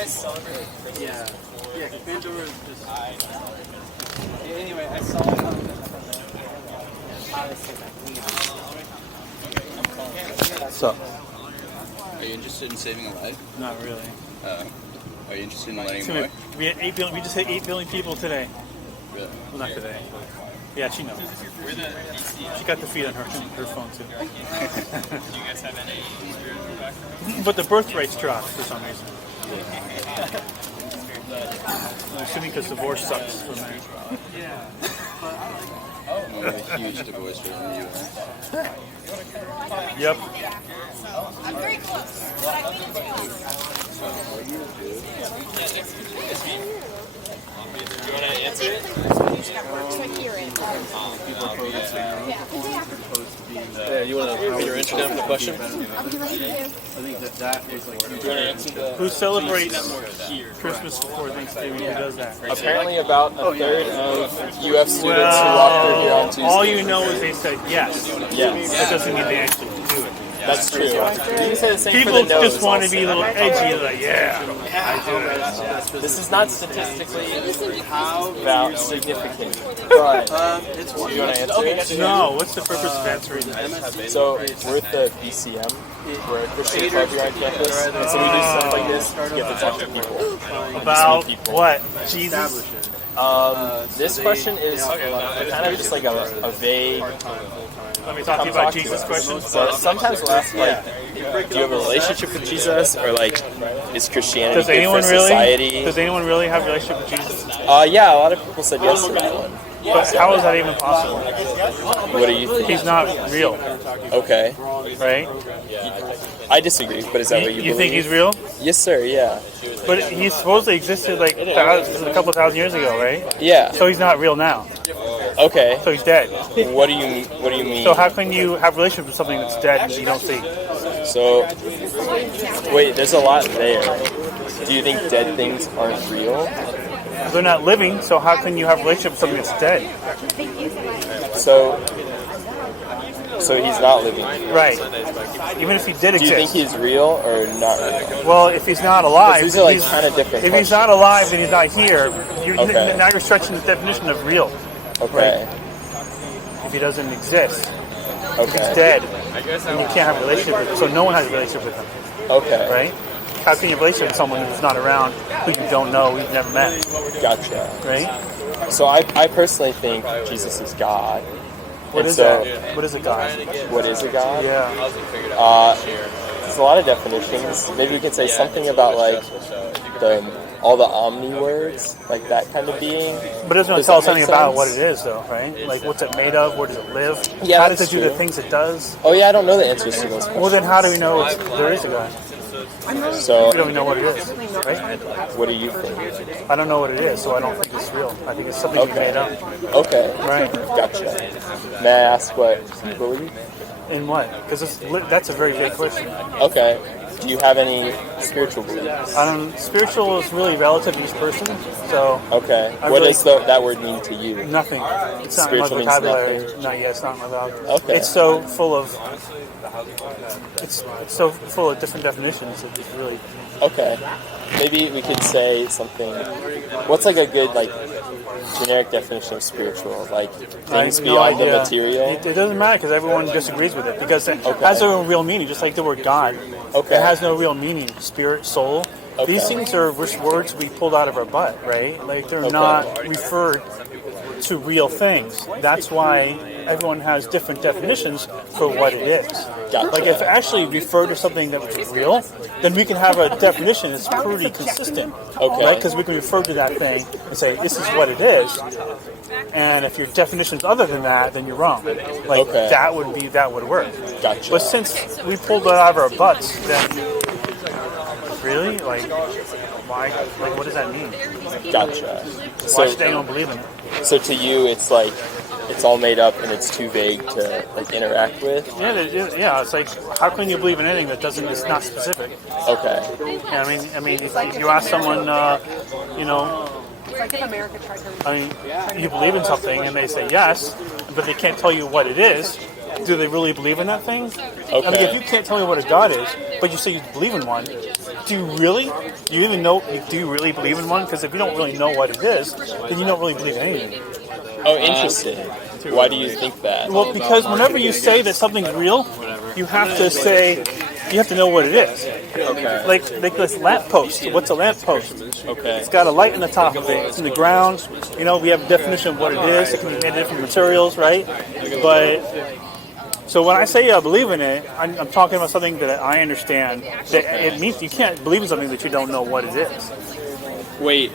guys celebrate Christmas? Yeah, Pandora is just... Anyway, I saw So, Are you interested in saving a life? not really. Are you interested in letting So more? we had 8 billion. We just hit 8 billion people today. Really? Well, not today. Yeah, she knows. She got the feed on her phone too. Do you guys have any spiritual background? But the birth rate's dropped for some reason. I'm assuming because divorce sucks for men. I'm a huge divorce rate in the U.S. Yep. I'm very close, but I need to do. Do you want to answer it? To hear it. People are protesting. Yeah, you want to put your answer down for the question? I think that is like... Do you want to answer the... Who celebrates Christmas before Thanksgiving? Who does that? Apparently about a third of UF students who walked through here on Tuesday. All you know is they said yes. Yes. That doesn't mean they actually do it. That's true. You can say the same People for the nose just want to also. be a little edgy, like, yeah. This is not statistically about significant, but It's do you want to answer it? No, what's the purpose of answering that? So we're at the BCM, we're a Christian club here on campus, and so we do stuff like this to get to talk to people. About people. what? Jesus? This question is kind of just like a vague. Let me talk to you about Jesus questions. So sometimes we'll ask like, do you have a relationship with Jesus, or like, is Christianity Does good anyone for really? society? Does anyone really have a relationship with Jesus? Yeah, a lot of people said yes to that one. But how is that even possible? What do you think? He's not real, Okay, right? I disagree, but is that what you You believe? think he's real? Yes, sir. Yeah. But he supposedly existed like a couple thousand years ago, right? Yeah. So he's not real now. Okay. So he's dead. What do you mean? So how can you have a relationship with something that's dead and you don't see? So, wait, there's a lot there. Do you think dead things aren't real? They're not living, so how can you have a relationship with something that's dead? So he's not living. Right. Even if he did Do you think exist. he's real or not real? Well, if he's not alive, These are like he's- kind of different. if he's not alive and he's not here, Okay. now you're stretching the definition of real. Okay. If he doesn't exist, if he's Okay. dead, then you can't have a relationship with him. So no one has a relationship with him, Okay. right? How can you have a relationship with someone who's not around, who you don't know, who you've never met, Gotcha. right? So I personally think Jesus is God. What And is so, that? What is a God? What is a God? Yeah. There's a lot of definitions. Maybe we could say something about like all the omni words, like that kind of being. But it doesn't Does tell us that anything make about sense? what it is, though, right? Like, what's it made of? Where does it live? Yeah, how does that's it do the true. things it does? Oh yeah, I don't know the answers to those questions. Well, then how do we know there is a God? So We don't even know what it is, right? what do you think? I don't know what it is, so I don't think it's real. I think it's something you made up. Okay. Right. Gotcha. May I ask what you believe? In what? Because that's a very vague question. Okay. Do you have any spiritual beliefs? Spiritual is really relative to each person, so Okay. I What really- does that word mean to you? nothing. It's not in my Spiritual means vocabulary. nothing? Not yet. It's not in my vocabulary. Okay. It's so full of. It's so full of different definitions. It's really. Okay. Maybe we could say something. What's like a good like generic definition of spiritual? Like I things have no beyond the idea. material? It doesn't matter because everyone disagrees with it because it Okay. has no real meaning. Just like the word God, Okay. it has no real meaning. Spirit, soul. Okay. These things are just words we pulled out of our butt, right? Like they're Okay. not referred to real things. That's why everyone has different definitions for what it is. Gotcha. Like if it actually referred to something that was real, then we can have a definition that's pretty consistent, Okay. right? Because we can refer to that thing and say this is what it is. And if your definition is other than that, then you're wrong. Like Okay. that would work. Gotcha. But since we pulled it out of our butts, then really, like, why? Like, what does that mean? Gotcha. Why should anyone believe in it? So to you, it's like it's all made up and it's too vague to like interact with. Yeah. It's like, how can you believe in anything that doesn't? It's not specific. Okay. Yeah, I mean, if you ask someone, you believe in something, and they say yes, but they can't tell you what it is. Do they really believe in that thing? I mean, Okay. if you can't tell me what a God is, but you say you believe in one, do you really? Do you even know? Do you really believe in one? Because if you don't really know what it is, then you don't really believe in anything. Oh, interesting. Why do you think that? Well, because whenever you say that something's real, you have to say, you have to know what it is. Okay. Like this lamppost. What's a lamppost? Okay. It's got a light in the top of it. It's in the ground. You know, we have a definition of what it is. It can be made of different materials, right? But so when I say I believe in it, I'm talking about something that I understand. That it means you can't believe in something that you don't know what it is. Wait,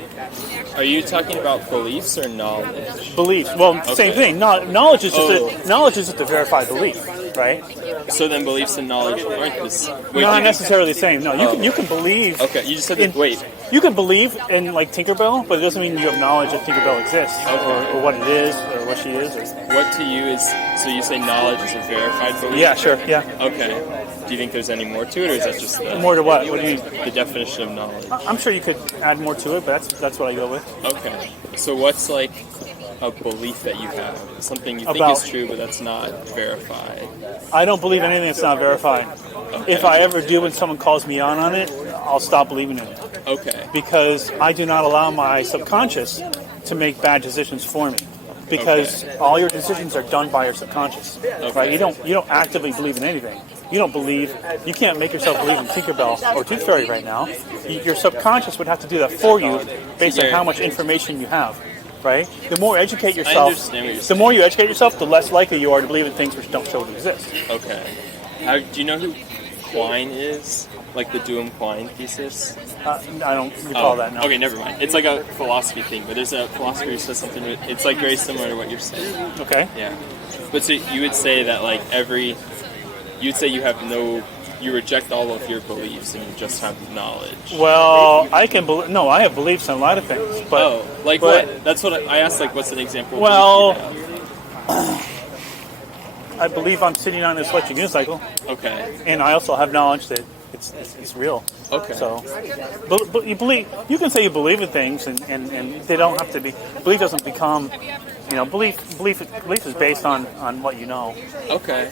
are you talking about beliefs or knowledge? Beliefs. Well, same thing. Knowledge is just a verified belief, right? So then beliefs and knowledge aren't this. Not necessarily the same. No, you can believe. Okay, you just said that. Wait. You can believe in like Tinkerbell, but it doesn't mean you have knowledge that Tinkerbell exists, or what it is, or what she is. What to you is, so you say knowledge is a verified belief? Yeah, sure, yeah. Okay. Do you think there's any more to it, or is that just the, More to what? What do you mean? the definition of knowledge? I'm sure you could add more to it, but that's what I go with. Okay. So what's like a belief that you have? Something you think About- is true, but that's not verified? I don't believe in anything that's not verified. Okay. If I ever do, when someone calls me on it, I'll stop believing in it. Okay. Because I do not allow my subconscious to make bad decisions for me. Because all your decisions are done by your subconscious, right? You don't actively believe in anything. You don't believe. You can't make yourself believe in Tinkerbell or Tooth Fairy right now. Your subconscious would have to do that for you, based on how much information you have, right? The more you educate yourself, understand what you're the more you educate yourself, the less likely you are to believe in things which don't show to exist. Okay. Do you know who Quine is? Like the Duhem-Quine thesis? I don't recall that now. Okay, never mind. It's like a philosophy thing, but there's a philosopher who says something. It's like very similar to what you're saying. Okay. Yeah. But so you would say that like you'd say you have you reject all of your beliefs and you just have knowledge. Well, I have beliefs in a lot of things, but what? That's what I asked. Like, what's an example? Well, of belief you have? I believe I'm sitting on this electric unicycle, Okay. and I also have knowledge that it's real. Okay. So, but you believe. You can say you believe in things, and they don't have to be. Belief doesn't become. Belief is based on what you know. Okay.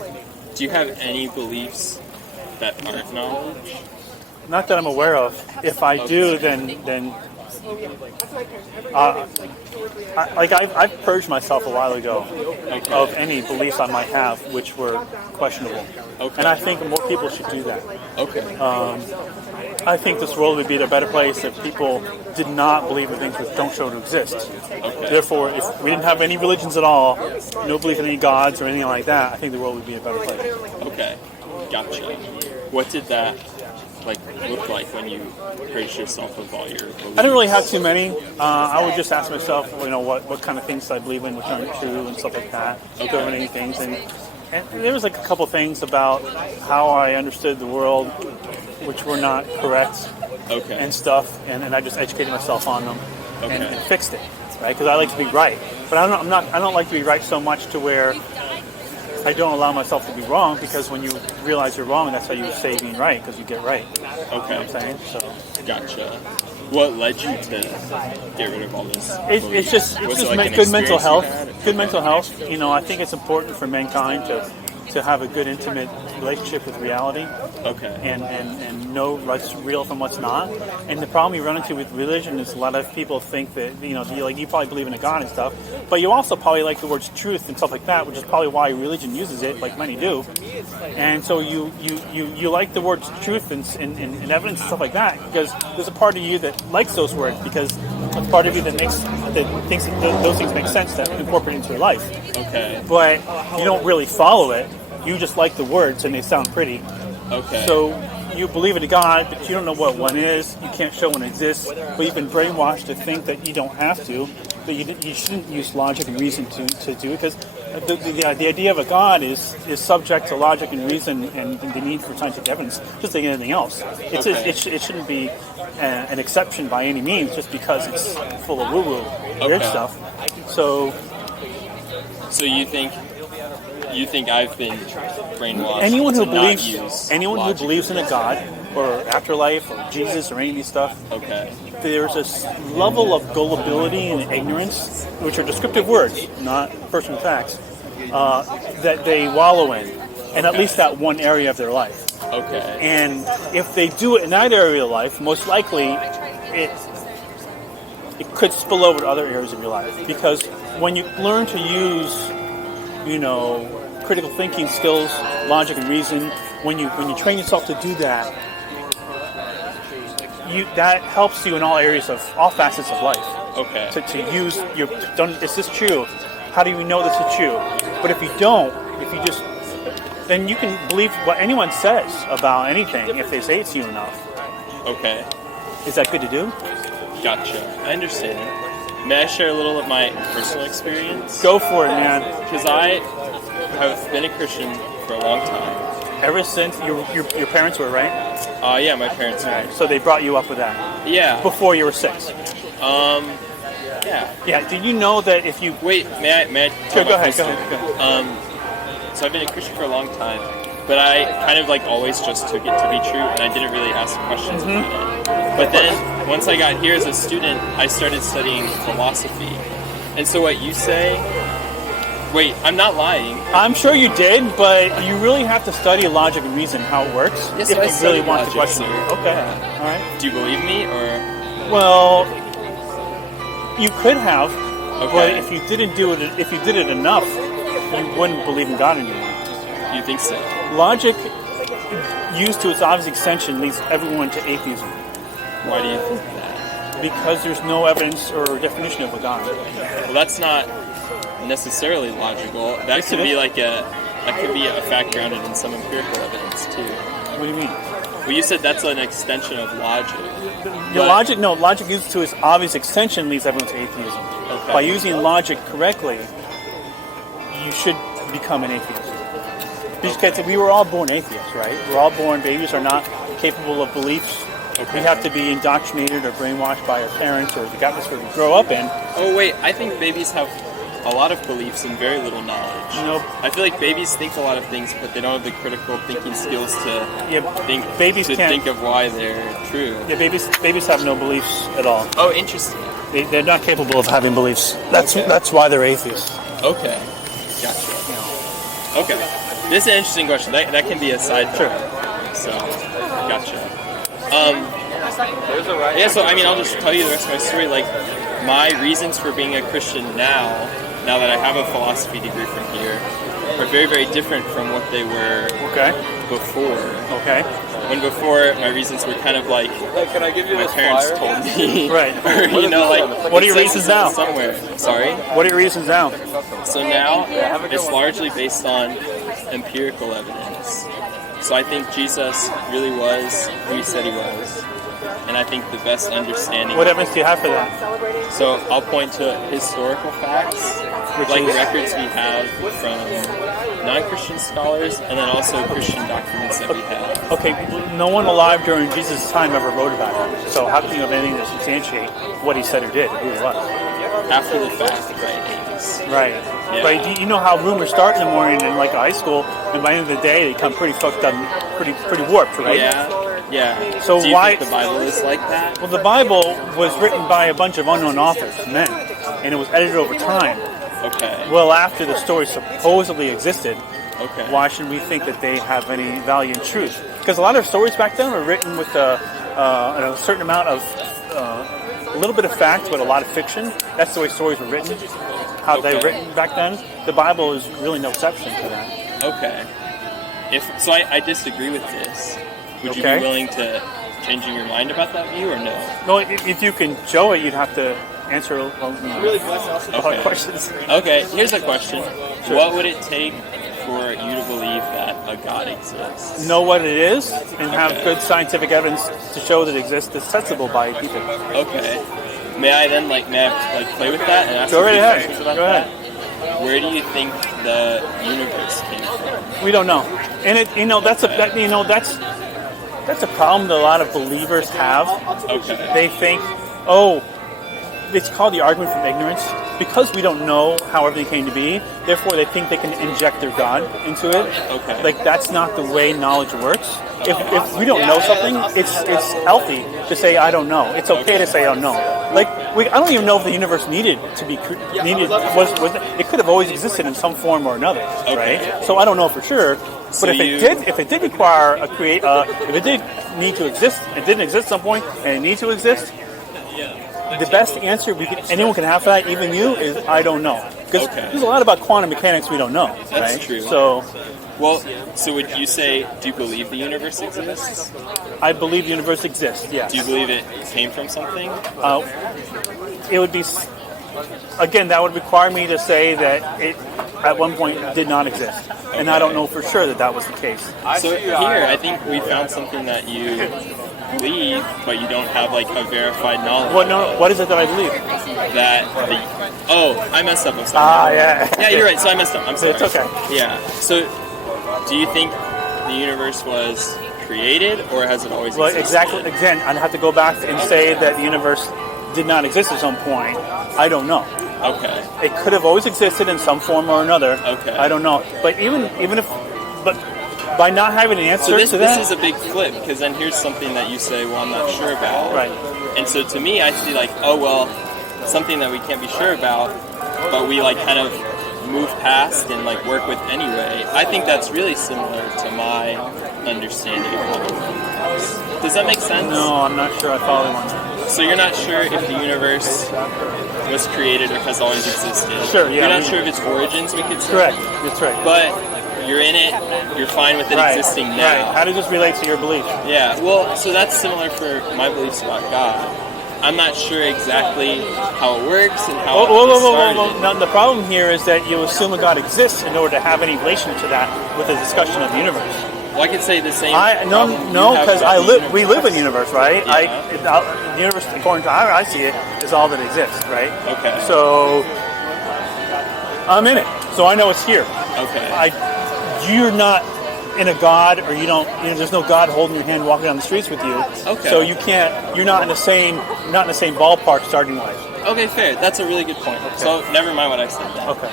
Do you have any beliefs that aren't knowledge? Not that I'm aware of. If I do, then I've purged myself a while ago of any beliefs I might have which were questionable. Okay. And I think more people should do that. Okay. I think this world would be a better place if people did not believe in things that don't show to exist. Okay. Therefore, if we didn't have any religions at all, no belief in any gods or anything like that, I think the world would be a better place. Okay. Gotcha. What did that look like when you purged yourself of all your beliefs? I didn't really have too many. I would just ask myself, what kind of things I believe in which aren't true and stuff like that. Determining things, and there was like a couple things about how I understood the world which were not correct, and stuff, and I just educated myself on them and fixed it, right? Because I like to be right, but I don't like to be right so much to where I don't allow myself to be wrong, because when you realize you're wrong, that's how you say being right, because you get right. Okay. You know what I'm saying? So. Gotcha. What led you to get rid of all this? It's just good mental health. Good mental health. I think it's important for mankind to have a good, intimate relationship with reality. Okay. And know what's real from what's not. And the problem you run into with religion is a lot of people think that you probably believe in a God and stuff, but you also probably like the words truth and stuff like that, which is probably why religion uses it, like many do. And so you like the words truth and evidence and stuff like that because there's a part of you that likes those words, because it's part of you that thinks that those things make sense to incorporate into your life. Okay. But you don't really follow it. You just like the words and they sound pretty. Okay. So you believe in a God, but you don't know what one is. You can't show one exists. But you've been brainwashed to think that you don't have to, that you shouldn't use logic and reason to do it. Because the idea of a God is subject to logic and reason and the need for scientific evidence, just like anything else. It shouldn't be an exception by any means, just because it's full of woo-woo weird stuff. So you think I've been brainwashed? Anyone who to believes in a God or afterlife or Jesus or any of these stuff, there's this level of gullibility and ignorance, which are descriptive words, not personal facts, that they wallow in at least that one area of their life. Okay. And if they do it in that area of life, most likely it could spill over to other areas of your life. Because when you learn to use, critical thinking skills, logic and reason, when you train yourself to do that, that helps you in all areas of all facets of life. Okay. To use is this true? How do you know this is true? But if you don't, then you can believe what anyone says about anything if they say it to you enough. Okay. Is that good to do? Gotcha. I understand. May I share a little of my personal experience? Go for it, man. Because I have been a Christian for a long time. Ever since your parents were, right? Yeah, my parents were. So they brought you up with that Yeah. before you were 6. Yeah. Yeah. Did you know that if you Wait, may I Sure, tell go my ahead. story? So I've been a Christian for a long time, but I kind of always just took it to be true, and I didn't really ask questions about it. But then, once I got here as a student, I started studying philosophy. And so what you say... Wait, I'm not lying. I'm sure you did, but you really have to study logic and reason, how it works, Yes, if I you really studied want to logic, question it. sir. Okay, all right. Do you believe me, or... Well, you could have, but Okay. if you did it enough, you wouldn't believe in God anymore. You think so? Logic, used to its obvious extension, leads everyone to atheism Why do you think that? because there's no evidence or definition of a God. Well, that's not necessarily logical. That Yes, could it be is. that could be a fact grounded in some empirical evidence too. What do you mean? Well, you said that's an extension of logic. Logic used to its obvious extension leads everyone to atheism. Okay. By using logic correctly, you should become an atheist. Because we were all born atheists, right? We're all born, babies are not capable of beliefs. Okay. We have to be indoctrinated or brainwashed by our parents or the atmosphere we grow up in. Oh wait, I think babies have a lot of beliefs and very little knowledge. I feel like babies think a lot of things, but they don't have the critical thinking skills to think of why they're true. Yeah, babies have no beliefs at all. Oh, interesting. They're not capable of having beliefs. That's why they're atheists. Okay, gotcha. Okay, this is an interesting question. That can be a side Sure. So, gotcha. Yeah, so I mean, I'll just tell you the rest of my story. My reasons for being a Christian now that I have a philosophy degree from here, are very, very different from what they were before. Okay. When before, my reasons were kind of like, Can I give you my this parents flyer? told me. Right. Or, What are your it reasons says now? Somewhere. Sorry? What are your reasons now? So now, it's largely based on empirical evidence. So I think Jesus really was who he said he was. And I think the best understanding... What evidence do you have for that? So I'll point to historical facts, records we have from non-Christian scholars, and then also Christian documents that we have. Okay, no one alive during Jesus' time ever wrote about it. So how can you have anything to substantiate what he said or did, or who he was? After the fact, writings. Right. Yeah. But you know how rumors start in the morning in high school, and by the end of the day they come pretty fucked up, pretty warped, right? Yeah. So do you why think the Bible is like that? Well, the Bible was written by a bunch of unknown authors, men, and it was edited over time. Okay. Well, after the story supposedly existed, Okay. why should we think that they have any value in truth? Because a lot of stories back then were written with a certain amount of a little bit of fact, but a lot of fiction. That's the way stories were written. How they were written back then. The Bible is really no exception to that. Okay. I disagree with this. Would you be willing to changing your mind about that view or no? No, if you can show it, you'd have to answer a lot of questions. Okay, here's a question. Sure. What would it take for you to believe that a God exists? Know what it is and have good scientific evidence to show that it exists that's sensible by people. Okay. May I play with that and ask Go right ahead. questions about Go ahead. that? Where do you think the universe came from? We don't know. And that's a problem that a lot of believers have. Okay. They think, it's called the argument from ignorance. Because we don't know how everything came to be, therefore they think they can inject their God into it. Okay. Like, that's not the way knowledge works. If we don't know something, it's healthy to say I don't know. It's okay to say I don't know. Like, I don't even know if the universe needed to be was it could have always existed in some form or another, right? So I don't know for sure. But So if it did require if it did need to exist, it didn't exist at some point, and it needs to exist. The best answer anyone can have for that, even you, is I don't know. Because there's a lot about quantum mechanics we don't know. That's right? true. So would you say, do you believe the universe exists? I believe the universe exists. Yeah. Do you believe it came from something? It would be, again, that would require me to say that it at one point did not exist, and I don't know for sure that was the case. So here, I think we found something that you believe, but you don't have like a verified knowledge. What is it that I believe? I messed up. I'm sorry. Yeah. Yeah, you're right. So I messed up. I'm sorry. It's okay. Yeah. So, do you think the universe was created, or has it always existed? Exactly. Again, I'd have to go back and say that the universe did not exist at some point. I don't know. Okay. It could have always existed in some form or another. Okay. I don't know. But even if by not having an answer to that, this is a big flip, because then here's something that you say, well, I'm not sure about. Right. And so to me, I see like, oh well, something that we can't be sure about, but we like kind of move past and like work with anyway. I think that's really similar to my understanding of how the world works. Does that make sense? No, I'm not sure I follow one. So you're not sure if the universe was created or has always existed. Sure, yeah. You're not sure of its origins, we could say. Correct. That's right. But you're in it, you're fine with it existing now. Right. How does this relate to your belief? Yeah, well, so that's similar for my beliefs about God. I'm not sure exactly how it works and how it started. Now, the problem here is that you assume a God exists in order to have any relation to that with the discussion of the universe. Well, I could say the same. No, because we live in the universe, right? Yeah. The universe, according to how I see it, is all that exists, right? Okay. So I'm in it, so I know it's here. Okay. You're not in a God, or there's no God holding your hand walking down the streets with you. Okay. So you're not in the same ballpark starting wise. Okay, fair. That's a really good point. Okay. So never mind what I said then. Okay.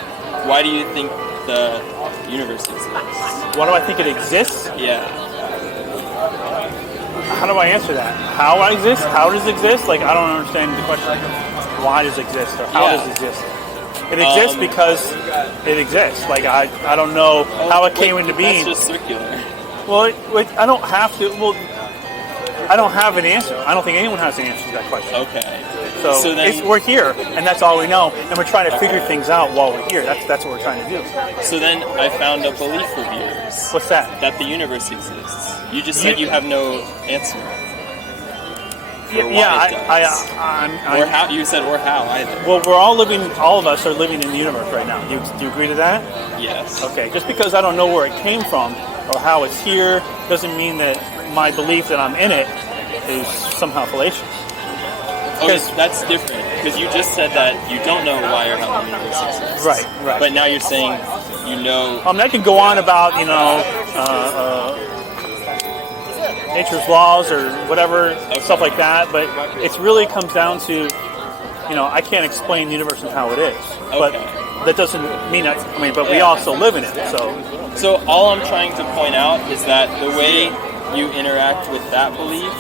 Why do you think the universe exists? Why do I think it exists? Yeah. How do I answer that? How I exist? How does it exist? Like, I don't understand the question. Why does it exist, or how does it exist? It exists because it exists. Like, I don't know how it came into being. That's just circular. Well, I don't have to. Well, I don't have an answer. I don't think anyone has an answer to that question. Okay. So then, we're here, and that's all we know, and we're trying to figure things out while we're here. That's what we're trying to do. So then I found a belief of yours. What's that? That the universe exists. You just said you have no answer. Or how you said, or how either. Well, all of us are living in the universe right now. Do you agree to that? Yes. Okay, just because I don't know where it came from or how it's here doesn't mean that my belief that I'm in it is somehow fallacious. Okay, that's different, because you just said that you don't know why or how the universe exists. Right. But now you're saying you know. I can go on about, nature's laws or whatever, stuff like that, but it really comes down to, I can't explain the universe and how it is. But that doesn't mean but we also live in it, So all I'm trying to point out is that the way you interact with that belief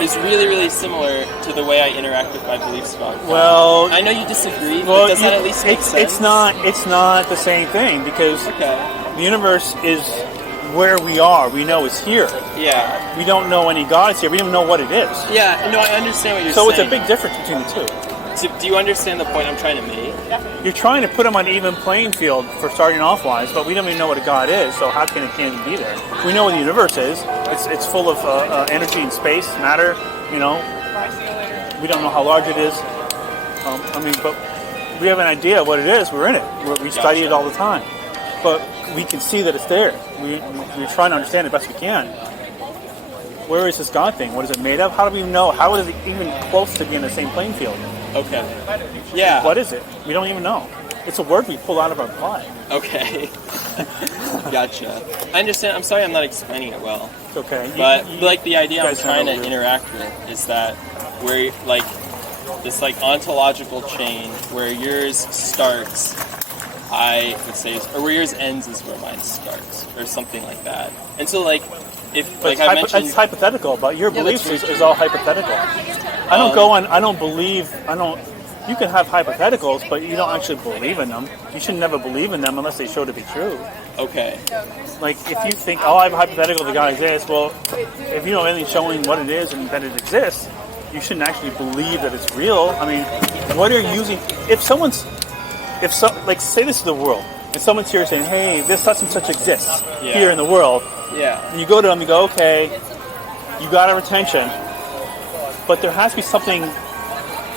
is really, really similar to the way I interact with my beliefs about God. Well, I know you disagree, but does that at least make sense? It's not the same thing, because the universe is where we are. We know it's here. Yeah. We don't know any God is here. We don't know what it is. Yeah, no, I understand what you're saying. So it's a big difference between the two. Do you understand the point I'm trying to make? You're trying to put them on an even playing field for starting off wise, but we don't even know what a God is, so how can it even be there? We know what the universe is. It's full of energy and space, matter, We don't know how large it is. But we have an idea of what it is. We're in it. We study it all the time. But we can see that it's there. We're trying to understand it best we can. Where is this God thing? What is it made of? How do we know? How is it even close to being in the same playing field? Okay. Yeah. What is it? We don't even know. It's a word we pull out of our butt. Okay. Gotcha. I understand. I'm sorry I'm not explaining it well. It's okay. But the idea I'm trying to interact with is that we're this like ontological chain where yours starts, I would say, or where yours ends is where mine starts, or something like that. And so, like, if But like I mentioned, it's hypothetical, but your Yeah, beliefs that's is all hypothetical. I don't go on. I don't believe. I don't. You can have hypotheticals, but you don't actually believe in them. You should never believe in them unless they show to be true. okay, Like if you think, oh, I have a hypothetical that God exists. Well, if you know anything showing what it is and that it exists, you shouldn't actually believe that it's real. I mean, what are you using? If like say this is the world, and someone's here saying, hey, this such and such exists here in the world. yeah, And you go to them, you go, okay, you got our attention, but there has to be something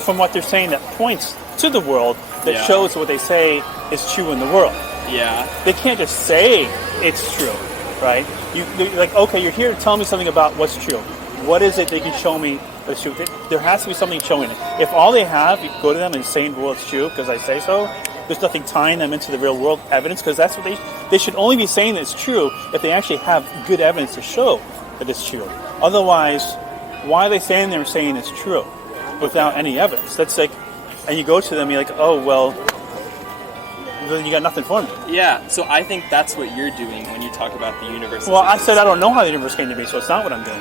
from what they're saying that points to the world that Yeah. shows what they say is true in the world. yeah, They can't just say it's true, right? They're like, okay, you're here to tell me something about what's true. What is it they can show me that's true? There has to be something showing it. If all they have, you go to them and saying, well, it's true because I say so, there's nothing tying them into the real world evidence, because that's what they should only be saying that it's true if they actually have good evidence to show that it's true. Otherwise, why are they standing there saying it's true without any evidence? That's like, and you go to them, you're like, oh, well, then you got nothing for me. yeah. So I think that's what you're doing when you talk about the universe. Well, I said I don't know how the universe came to be, so it's not what I'm doing.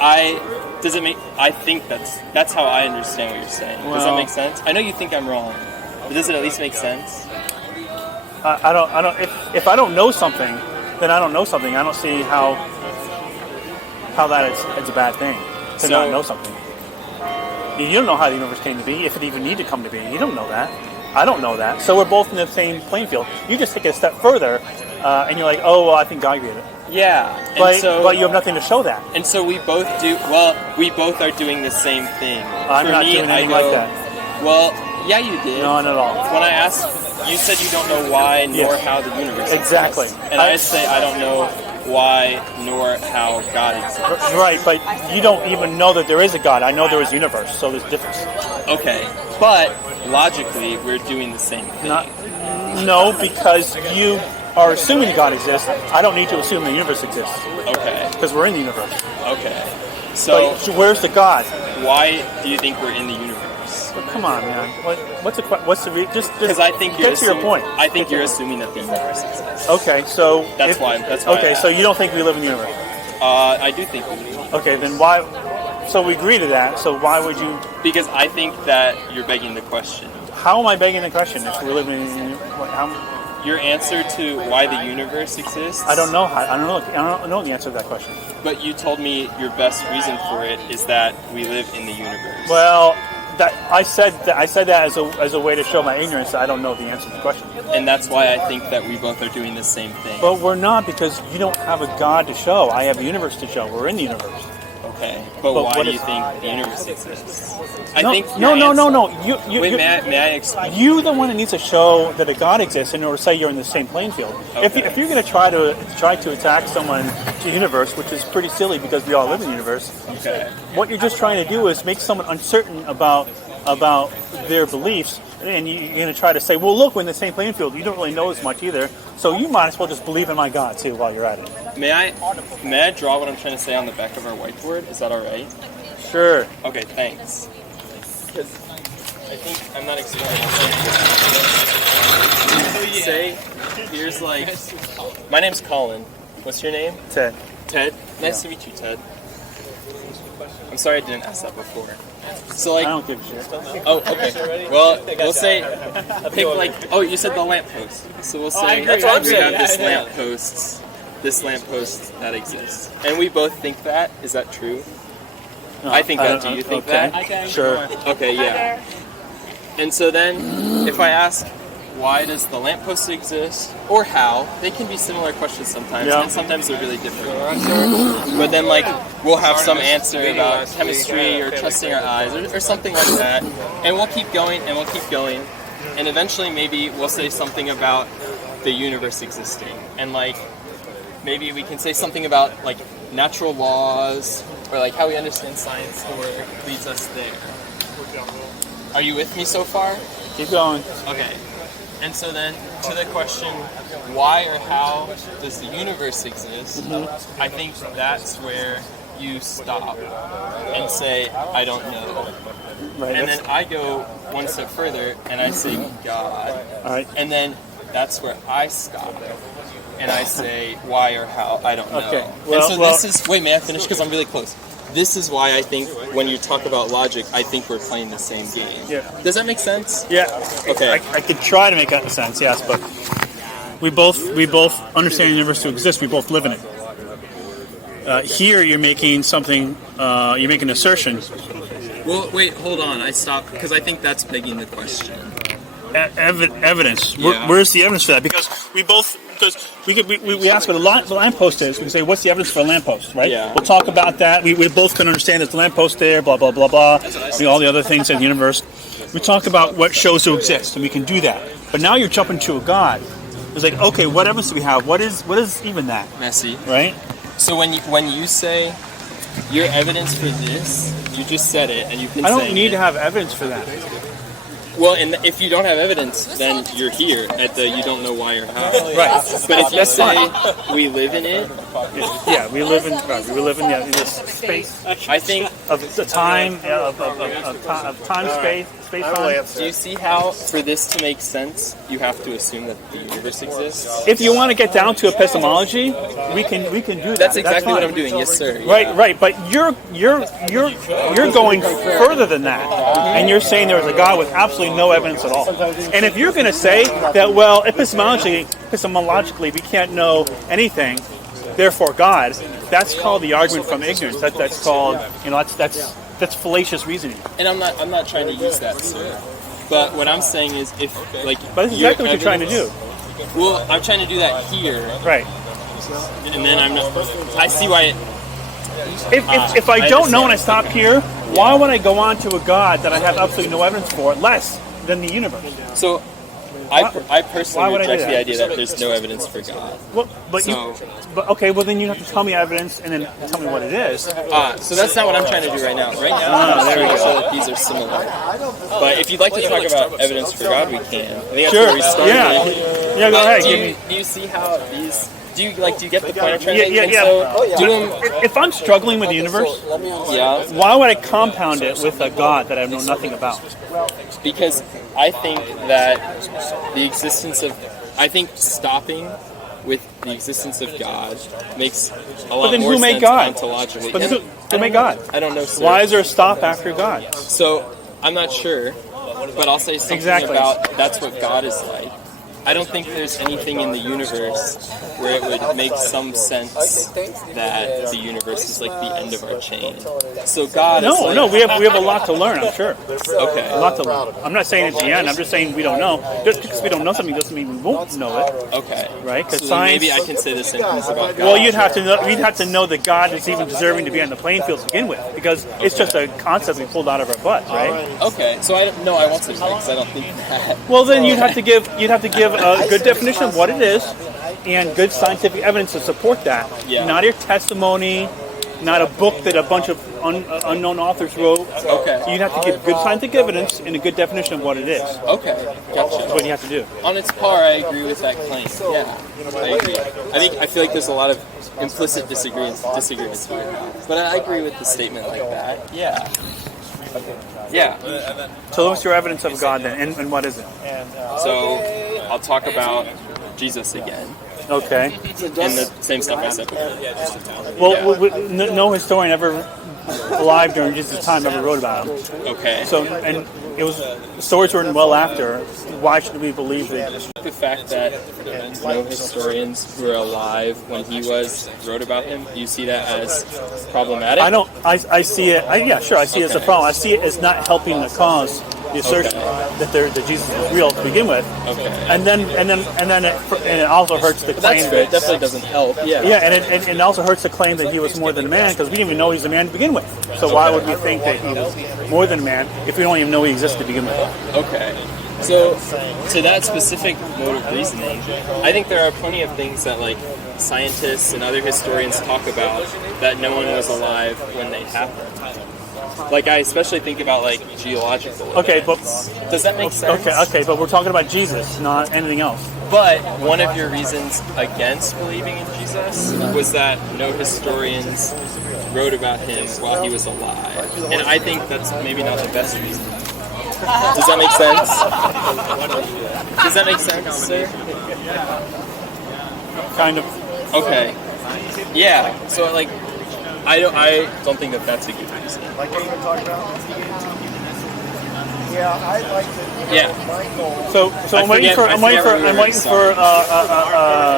I think that's how I understand what you're saying. Does that Well- make sense? I know you think I'm wrong, but does it at least make sense? I don't. If I don't know something, then I don't know something. I don't see how that it's a bad thing to So- not know something. You don't know how the universe came to be, if it even needed to come to be. You don't know that. I don't know that. So we're both in the same playing field. You just take it a step further, and you're like, oh, well, I think God created it. Yeah, But you have nothing to show that. And so we both do. Well, we both are doing the same thing. I'm For not me, doing I anything go, like that. Well, yeah, you did. No, not at all. When I asked, you said you don't know why nor Yes. how the universe Exactly. exists. And I say I don't know why nor how God exists. Right, but you don't even know that there is a God. I know there is a universe, so there's a difference. Okay, but logically, we're doing the same thing. No, because you are assuming God exists. I don't need to assume the universe exists Okay, because we're in the universe. okay. So But where's the God? why do you think we're in the universe? Well, come on, man. What's the just Because I think you're get to your assuming, point. I think you're assuming that the universe exists. Okay, so That's why I okay, so asked. you don't think we live in the universe? I do think we do. Okay, then why? So we agree to that. So why would you? Because I think that you're begging the question. How am I begging the question if we're living in? How, Your answer to why the universe exists. I don't know. I don't know the answer to that question. But you told me your best reason for it is that we live in the universe. Well, I said that as a way to show my ignorance that I don't know the answer to the question. And that's why I think that we both are doing the same thing. But we're not, because you don't have a God to show. I have a universe to show. We're in the universe. Okay. But But why what do you is- think the universe exists? No, I think no. You, wait, may I explain? You're the one that needs to show that a God exists in order to say you're in the same playing field. Okay. If you're going to try to attack someone to the universe, which is pretty silly because we all live in the universe, Okay. what you're just trying to do is make someone uncertain about their beliefs, and you're going to try to say, well, look, we're in the same playing field. You don't really know as much either, so you might as well just believe in my God too while you're at it. May I draw what I'm trying to say on the back of our whiteboard? Is that all right? Sure. Okay, thanks. Because I think I'm not explaining. Say, here's like, my name's Colin. What's your name? Ted. Ted. Nice to meet you, Ted. I'm sorry I didn't ask that before. So I like, don't give a shit. oh, okay. Well, we'll say, pick like, oh, you said the lamppost. So we'll say we have this lamppost that exists, and we both think that. Is that true? No, I think that. Do you think okay. that? Sure. Okay, yeah. And so then, if I ask, why does the lamppost exist, or how, they can be similar questions sometimes, Yeah. and sometimes they're really different. But then, like, we'll have some answer about chemistry or trusting our eyes or something like that, and we'll keep going and we'll keep going, and eventually maybe we'll say something about the universe existing, and like, maybe we can say something about like natural laws or like how we understand science or leads us there. Are you with me so far? Keep going. Okay. And so then to the question, why or how does the universe exist? I think that's where you stop and say, I don't know. Right. And then I go one step further and I say, God. All right. And then that's where I stop. And I say, why or how, I don't know. Okay. And so this is, wait, may I finish? Because I'm really close. This is why I think when you talk about logic, I think we're playing the same game. Yeah. Does that make sense? Yeah. Okay. I could try to make that sense, yes, but we both understand the universe to exist. We both live in it. Here, you're making something. You're making an assertion. Well, wait, hold on. I stopped because I think that's begging the question. Evidence. Yeah. Where's the evidence for that? Because we ask what a lamppost is. We can say, what's the evidence for a lamppost, right? Yeah. We'll talk about that. We both can understand there's a lamppost there, blah, blah, blah, blah. All the other things in the universe. We talk about what shows to exist, and we can do that. But now you're jumping to a God. It's like, okay, what evidence do we have? What is even that? Messy. Right? So when you say your evidence for this, you just said it, and you've been I saying don't need it. to have evidence for that. Well, and if you don't have evidence, then you're here at the you don't know why or how. Right. But if you say we live in it, Yeah, we live in this space I think. of the time of time, space, time. Do you see how for this to make sense, you have to assume that the universe exists? If you want to get down to epistemology, we can do that. That's exactly what fine. I'm doing. Yes, sir. Right. But you're going further than that, and you're saying there was a God with absolutely no evidence at all. And if you're going to say that, well, epistemologically, we can't know anything, therefore God, that's called the argument from ignorance. That's called, that's fallacious reasoning. And I'm not trying to use that, sir. But what I'm saying is, if like, But that's exactly what you're trying to do. Well, I'm trying to do that here, Right. and then I'm not. I see why. If I don't know and I stop here, why would I go on to a God that I have absolutely no evidence for, less than the universe? So, I personally why would I do reject the that? idea that there's no evidence for God. Well, but So- okay. Well, then you have to tell me evidence and then tell me what it is. So that's not what I'm trying to do right now. Right now, I'm there trying we to go. show that these are similar. But if you'd like to talk about evidence for God, we can. I think that's Sure. where we started. Yeah. Go ahead. Do you see how these? Do you get the point I'm trying to make? Yeah. And so, do them, If I'm struggling with the universe, yeah. why would I compound it with a God that I know nothing about? Because I think that the existence of, I think stopping with the existence of God makes a lot then more who made sense God? ontologically. But And who made God? I don't know, sir. Why is there a stop after God? So I'm not sure, but I'll say something Exactly. about that's what God is like. I don't think there's anything in the universe where it would make some sense that the universe is like the end of our chain. So God is like, No, we have a lot to learn, I'm sure. okay. A lot to learn. I'm not saying it's the end, I'm just saying we don't know. Just because we don't know something doesn't mean we won't know it, Okay. right? Because So then science... maybe I can say the same things about God. Well, you'd have to know that God is even deserving to be on the playing field to begin with, because it's just a concept we pulled out of our butts, right? Okay. So I won't say that because I don't think that. Well, then you'd have to give a good definition of what it is, and good scientific evidence to support that. Yeah. Not your testimony, not a book that a bunch of unknown authors wrote. Okay. You'd have to give good scientific evidence and a good definition of what it is. Okay. That's Gotcha. what you have to do. On its par, I agree with that claim. Yeah, I agree. I feel like there's a lot of implicit disagreements here, but I agree with the statement like that. Yeah. Yeah. So what's your evidence of God then, and what is it? So I'll talk about Jesus again, Okay. and the same stuff I said before. Well, no historian ever alive during Jesus' time ever wrote about him. Okay. So, and it was stories written well after. Why should we believe that? The fact that no historians who were alive when he wrote about him, do you see that as problematic? I don't. I see it. I see it as a problem. I see it as not helping the cause. The assertion that Jesus is real to begin with, Okay. and then it also hurts the But claim that's fair. It that definitely doesn't help. Yeah. and it also hurts the claim that he was more than a man, because we didn't even know he was a man to begin with. So why would we think that he was more than a man if we don't even know he existed to begin with? Okay. So, to that specific mode of reasoning, I think there are plenty of things that, like, scientists and other historians talk about that no one was alive when they happened. Like, I especially think about, like, geological Okay, but Does that make sense? okay, but we're talking about Jesus, not anything else. But one of your reasons against believing in Jesus was that no historians wrote about him while he was alive. And I think that's maybe not the best reason. Does that make sense? Does that make sense, sir? Kind of. Okay. Yeah. So like, I don't think that that's a good reason. Like what you were talking about? Yeah, I'd like to. Yeah. So I'm waiting for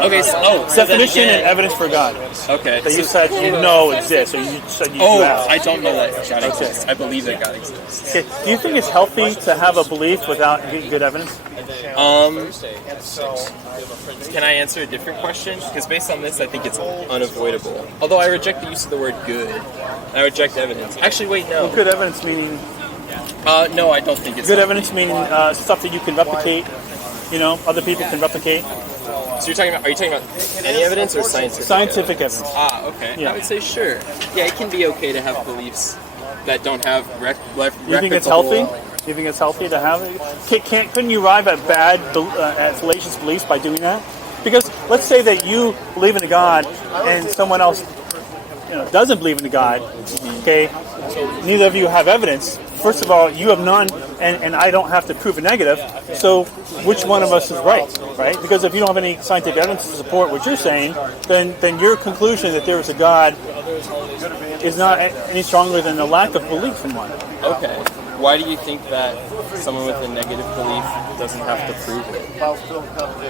Okay. So definition then and again, evidence for God okay. that you said you know exists, or you said you do have. I don't know that God exists. I believe that God exists. Okay. Do you think it's healthy to have a belief without good evidence? Can I answer a different question? Because based on this, I think it's unavoidable. Although I reject the use of the word good. I reject evidence. Actually, wait, no. Good evidence meaning No, I don't think it's good healthy. evidence meaning stuff that you can replicate. You know, other people can replicate. So you're talking about? Are you talking about any evidence or scientific? Scientific evidence. Okay. Yeah. I would say sure. Yeah, it can be okay to have beliefs that don't have You think it's healthy? You think it's healthy to have it? Couldn't you arrive at bad, at fallacious beliefs by doing that? Because let's say that you believe in a God and someone else, doesn't believe in a God. Okay, neither of you have evidence. First of all, you have none, and I don't have to prove a negative. So, which one of us is right? Right? Because if you don't have any scientific evidence to support what you're saying, then your conclusion that there is a God is not any stronger than the lack of belief in one. Okay. Why do you think that someone with a negative belief doesn't have to prove it?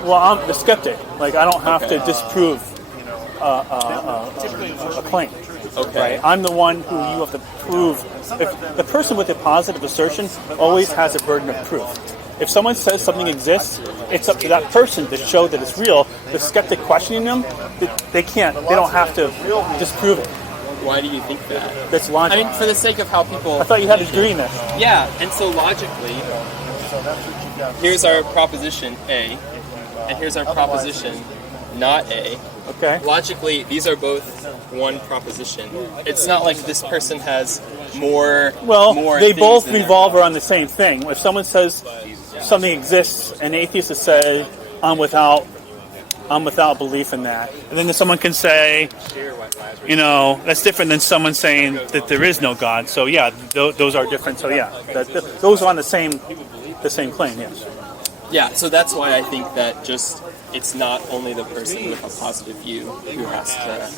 Well, I'm the skeptic. Like, I don't have to disprove a claim. Okay. Right? I'm the one who you have to prove. If the person with a positive assertion always has a burden of proof. If someone says something exists, it's up to that person to show that it's real. The skeptic questioning them, they don't have to disprove it. Why do you think that? That's logic. I mean, for the sake of how people... I thought you had a degree in this. Yeah, and so logically, here's our proposition A, and here's our proposition not A. Okay. Logically, these are both one proposition. It's not like this person has more. Well, they things both than revolve around the same thing. If someone says something exists, an atheist will say, I'm without belief in that. And then someone can say, that's different than someone saying that there is no God. So yeah, those are different. So yeah, those are on the same claim. Yes. Yeah. So that's why I think that it's not only the person with a positive view who has to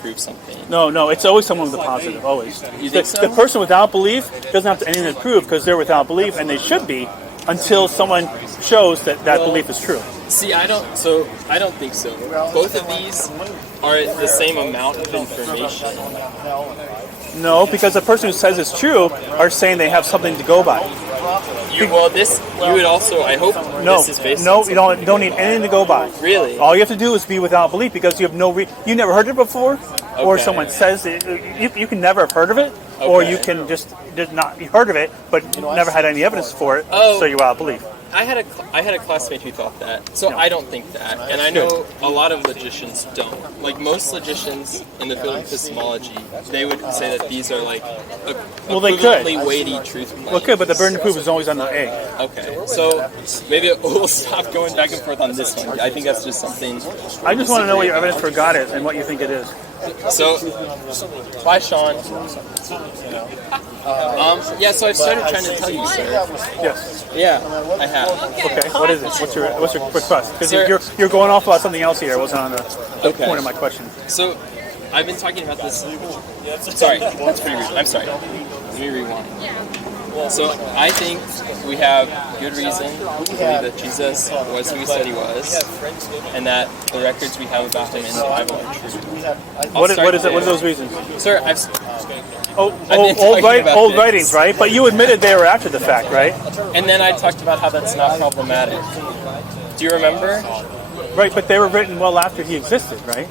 prove something. No, it's always someone with a positive. Always. You think so? The person without belief doesn't have anything to prove because they're without belief, and they should be until someone shows that belief is true. See, I don't think so. Both of these are the same amount of information. No, because the person who says it's true are saying they have something to go by. You would also, I hope this is based on you don't need anything to go by. Really? All you have to do is be without belief because you have you never heard it before, or someone says it, you can never have heard of it, or you can just not be heard of it, but never had any evidence for it, so you're without belief. I had a classmate who thought that, so I don't think that, and I know a lot of logicians don't. Like most logicians in the field of epistemology, they would say that these are like they could. equivalently weighty truth claims. Well, good, but the burden of proof is always on the A. Okay, so maybe we'll stop going back and forth on this one. I think that's just something. I just want to know what your evidence for God is and what you think it is. So, bye, Sean. So I've started trying to tell you, sir. Yes. Yeah, I have. Okay. What is it? What's your request? Because you're going off about something else here. It wasn't on the point of my question. So, I've been talking about this. Sorry, that's pretty rude. I'm sorry. Let me rewind. So I think we have good reason to believe that Jesus was who he said he was, and that the records we have about him in the Bible are true. What is it? What are those reasons? Sir, Old writings, right? But you admitted they were after the fact, right? And then I talked about how that's not problematic. Do you remember? Right, but they were written well after he existed, right?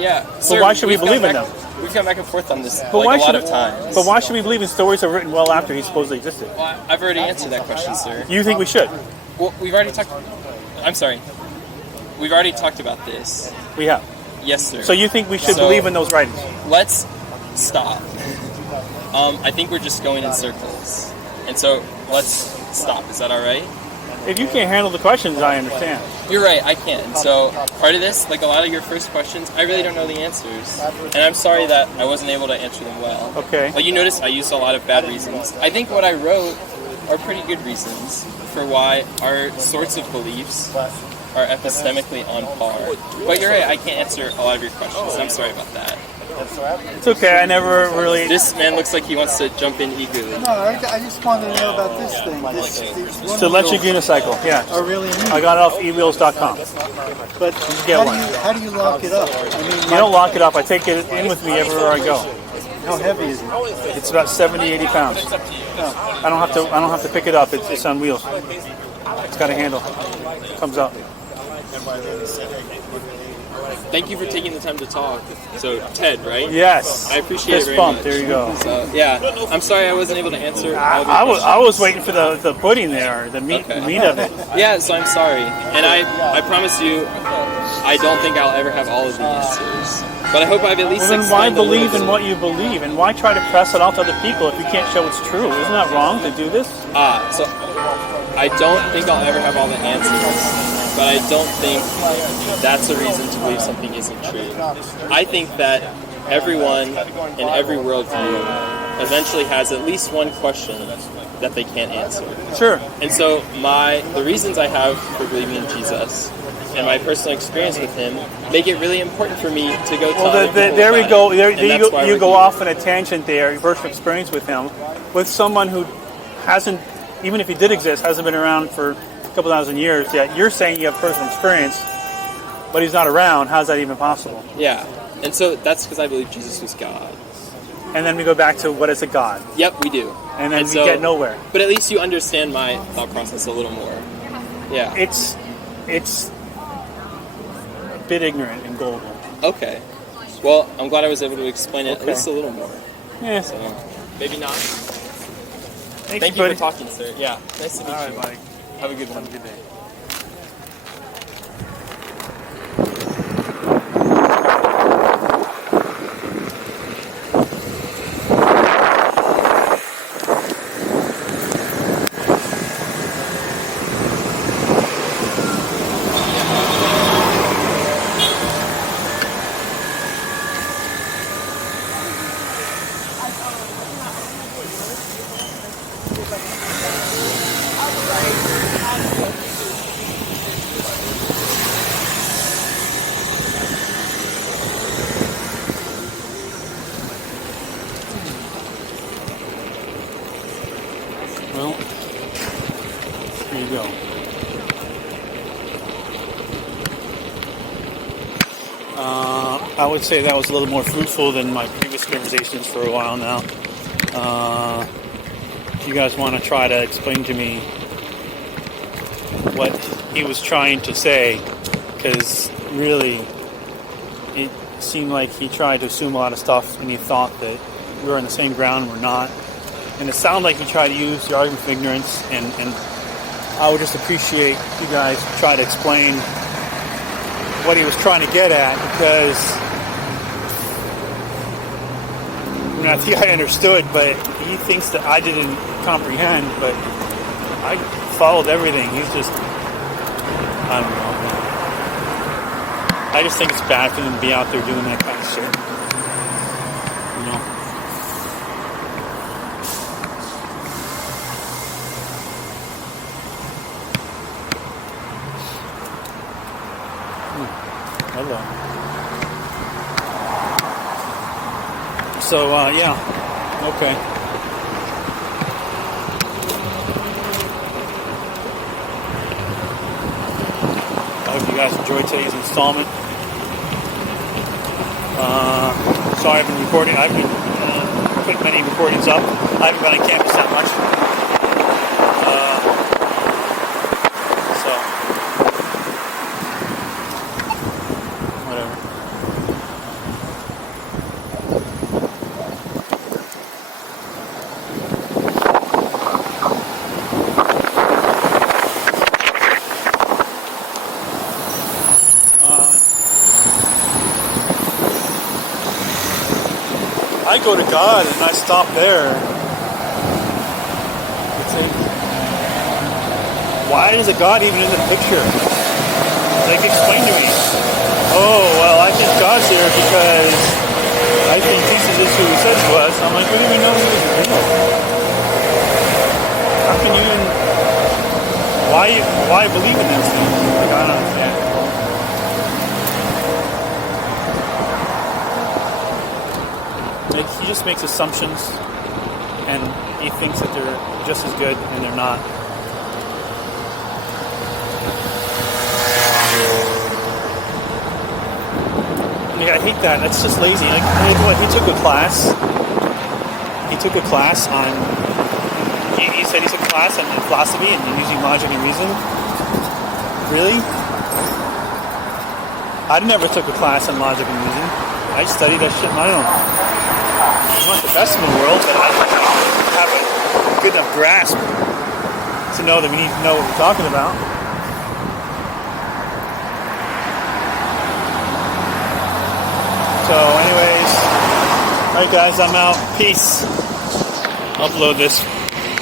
Yeah. So why should we believe in them? We've come back and forth on this a lot of times. But why should we believe in stories that were written well after he supposedly existed? Well, I've already answered that question, sir. You think we should? Well, we've already talked... I'm sorry. We've already talked about this. We have. Yes, sir. So you think we should believe in those writings? Let's stop. I think we're just going in circles. And so, let's stop. Is that all right? If you can't handle the questions, I understand. You're right, I can't. So part of this, like a lot of your first questions, I really don't know the answers. And I'm sorry that I wasn't able to answer them well. Okay. Like you noticed I used a lot of bad reasons. I think what I wrote are pretty good reasons for why our sorts of beliefs are epistemically on par. But you're right, I can't answer a lot of your questions. I'm sorry about that. It's okay. I never really. This man looks like he wants to jump in eagerly. No, I just wanted to know about this thing. These It's the electric unicycle. Yeah. are really neat. I got it off ewheels.com. But get how one. how do you lock it up? I mean, You don't lock it up. I take it in with me everywhere I go. how heavy is it? It's about 70, 80 pounds. I don't have to pick it up. It's on wheels. It's got a handle. Comes up. Thank you for taking the time to talk. So, Ted, right? Yes. I appreciate it Fist very bump. much. There you go. So, yeah, I'm sorry I wasn't able to answer all of your I questions. was waiting for the pudding there, the meat of it. Yeah, so I'm sorry. And I promise you, I don't think I'll ever have all of the answers. But I hope I've at least Well, then why explained a little believe in bit. what you believe, and why try to press it out to other people if you can't show it's true? Isn't that wrong to do this? So I don't think I'll ever have all the answers. But I don't think that's a reason to believe something isn't true. I think that everyone in every worldview eventually has at least one question that they can't answer. Sure. And so the reasons I have for believing in Jesus and my personal experience with him make it really important for me to go tell other people There we about go. it. There, And you that's go, why you we're go here. off on a tangent there. Your personal experience with him, with someone who hasn't, even if he did exist, hasn't been around for a couple thousand years. Yet you're saying you have personal experience, but he's not around. How's that even possible? Yeah. And so that's because I believe Jesus was God. And then we go back to what is a God, Yep, we do. and then we so- get nowhere. But at least you understand my thought process a little more. Yeah. It's a bit ignorant and gullible. Okay. Well, I'm glad I was able to explain it at Okay. least a little more. Yeah. So maybe not. Thanks, Thank you buddy. for talking, sir. Yeah. Nice to meet All right, you. buddy. Have a good one. Have a good day. Well, here you go. I would say that was a little more fruitful than my previous conversations for a while now. If you guys want to try to explain to me what he was trying to say, because really it seemed like he tried to assume a lot of stuff and he thought that we were on the same ground and we're not. And it sounded like he tried to use the argument of ignorance, and I would just appreciate you guys try to explain what he was trying to get at, because I think I understood, but he thinks that I didn't comprehend, but I followed everything. He's just, I don't know. I just think it's bad for them to be out there doing that kind of shit. You know? Hello. So, yeah. Okay. I hope you guys enjoyed today's installment. Sorry I've been recording. I've been putting many recordings up. I haven't been on campus that much. So, whatever. I go to God and I stop there. It's why is a God even in the picture? Like, explain to me. Oh, well, I think God's there because I think Jesus is who he says he was. I'm like, we didn't even know he was real. How can you even... Why believe in those things? Like, I don't understand. Like, he just makes assumptions, and he thinks that they're just as good, and they're not. Yeah, I hate that. That's just lazy. Like what? He took a class. He took a class on. He said he took a class on philosophy and using logic and reason. Really? I never took a class on logic and reason. I studied that shit on my own. I'm not the best in the world, but I have a good enough grasp to know that we need to know what we're talking about. So anyways, alright guys, I'm out. Peace. Upload this.